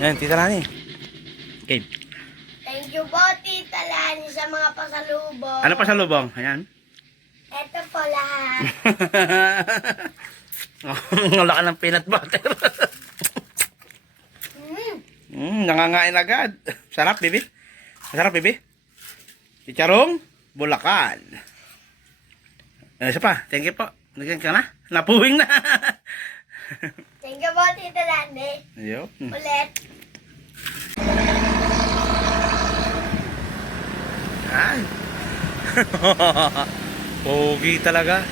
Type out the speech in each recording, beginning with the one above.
Yan, Tita Lani. Okay. Thank you po, Tita Lani, sa mga pasalubong. Ano pa sa lubong? Ayan. Ito po lahat. Wala ka ng peanut butter. Nangangain agad. Sarap, baby. Sarap, baby. Chicharong Bulacan. Isa pa. Thank you po. Nagyan ka na. Napuwing na. Thank you po, Tita Lani. Ayun. Ulit. Ay. Pogi talaga.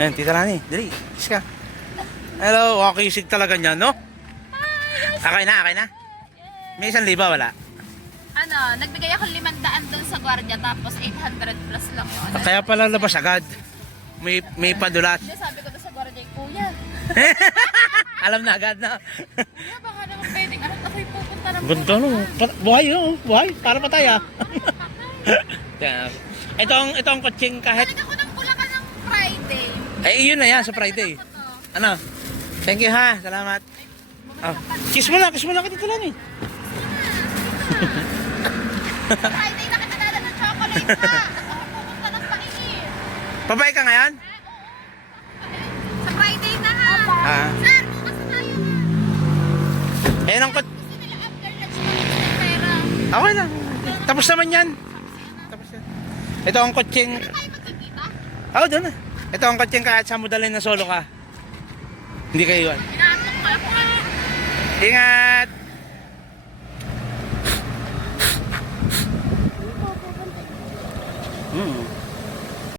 Yan, Tita Lani. Dali. Is ka. Hello. Wakisig talaga niya, no? Akay na. May 1,000 wala. Ano, nagbigay ako 500 doon sa gwardiya tapos 800 plus lang yun. Kaya pala labas agad. May padulat. Hindi, sabi ko doon sa gwardiya, Kuya, Alam na agad na. Kuya, baka naman pwedeng anak ako'y pupunta ng Ganto no. Buhay oh. Buhay. Para patay ah. Itong kutsing kahit... Balik ako ng Bulacan ng Friday. Ay, yun na yan sa Friday. Ano? Thank you ha. Salamat. Oh. Kiss mo na kita lang eh. Friday na kita dala ng chocolate pa. At ako pupunta ng paingin. Pabay ka ngayon? Sa Friday na ha. Ah. Sir, bukas na tayo ha. Ayun ang Gusto nila after lunch mag pera. Okay lang. Tapos naman yan. Tapos yan. Ito ang kutsing... Tayo magkikita? Oh, doon na. Ito ang kutsing kahit sa mo dalhin na solo ka. Hindi kayo yun. Inaantok ko ako. Ingat! Hmm.